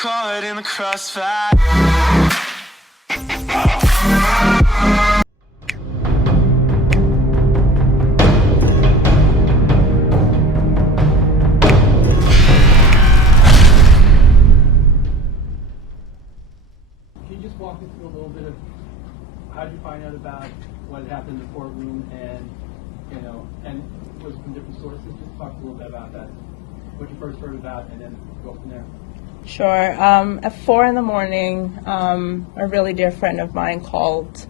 caught in the crossfire. Can you just walk me through a little bit of how did you find out about what had happened in the courtroom, and and was it from different sources? Just talk a little bit about that, what you first heard about, and then go from there. Sure. At 4 in the morning, a really dear friend of mine called.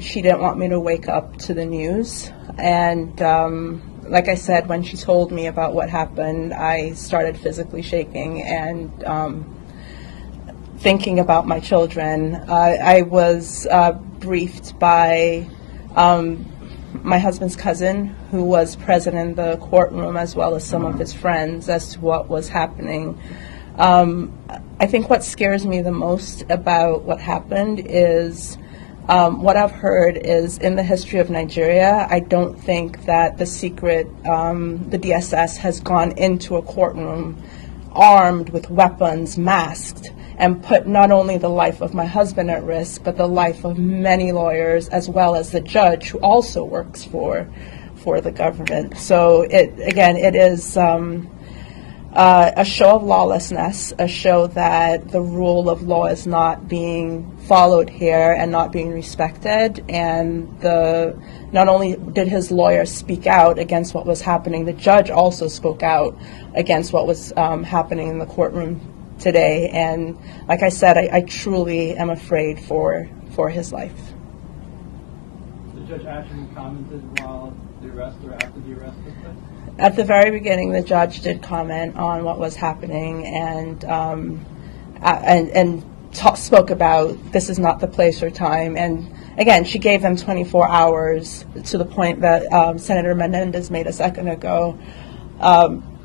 She didn't want me to wake up to the news, and like I said, when she told me about what happened, I started physically shaking and thinking about my children. I was briefed by my husband's cousin, who was present in the courtroom, as well as some of his friends, as to what was happening. I think what scares me the most about what happened is what I've heard is, in the history of Nigeria, I don't think that the DSS has gone into a courtroom armed with weapons, masked, and put not only the life of my husband at risk, but the life of many lawyers, as well as the judge, who also works for the government. So it is a show of lawlessness, a show that the rule of law is not being followed here and not being respected. And not only did his lawyer speak out against what was happening, the judge also spoke out against what was happening in the courtroom today. And like I said, I truly am afraid for his life. The judge actually commented while the arrest or after the arrest took place? At the very beginning, the judge did comment on what was happening and spoke about this is not the place or time. And again, she gave them 24 hours, to the point that Senator Menendez made a second ago.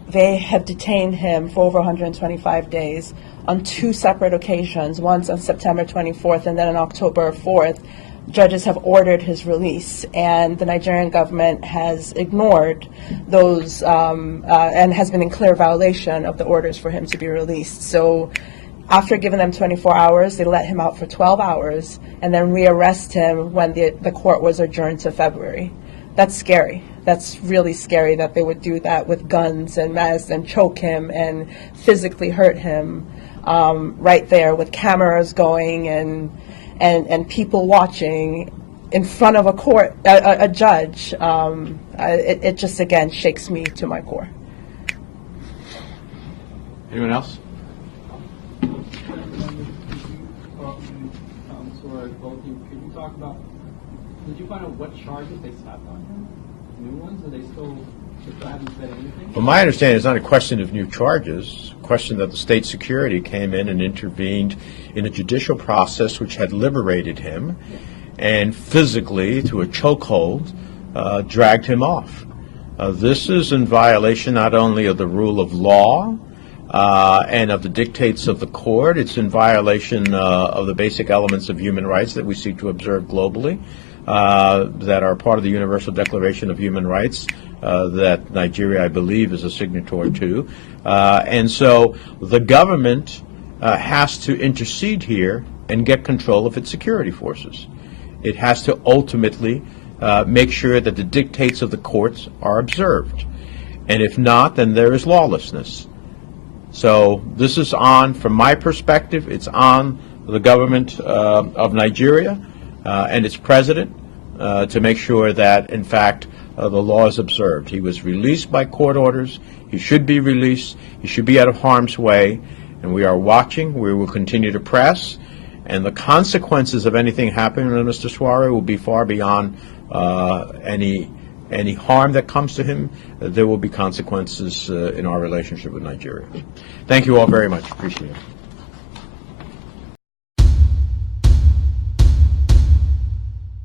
They have detained him for over 125 days on 2 separate occasions, once on September 24th and then on October 4th. Judges have ordered his release, and the Nigerian government has ignored those and has been in clear violation of the orders for him to be released. So after giving them 24 hours, they let him out for 12 hours and then rearrest him when the court was adjourned to February. That's scary. That's really scary that they would do that with guns and masks and choke him and physically hurt him right there with cameras going and people watching in front of a judge. It just, again, shakes me to my core. Anyone else? Sowore, both of you, could you talk about, did you find out what charges they slapped on him? New ones? Are they still haven't said anything? Well, my understanding is not a question of new charges, a question that the state security came in and intervened in a judicial process which had liberated him and physically, through a chokehold, dragged him off. This is in violation not only of the rule of law and of the dictates of the court, it's in violation of the basic elements of human rights that we seek to observe globally, that are part of the Universal Declaration of Human Rights that Nigeria, I believe, is a signatory to. And so the government has to intercede here and get control of its security forces. It has to ultimately make sure that the dictates of the courts are observed. And if not, then there is lawlessness. So this is on, from my perspective, it's on the government of Nigeria and its president to make sure that, in fact, the law is observed. He was released by court orders. He should be released. He should be out of harm's way. And we are watching. We will continue to press. And the consequences of anything happening to Mr. Sowore will be far beyond any harm that comes to him. There will be consequences in our relationship with Nigeria. Thank you all very much. Appreciate it.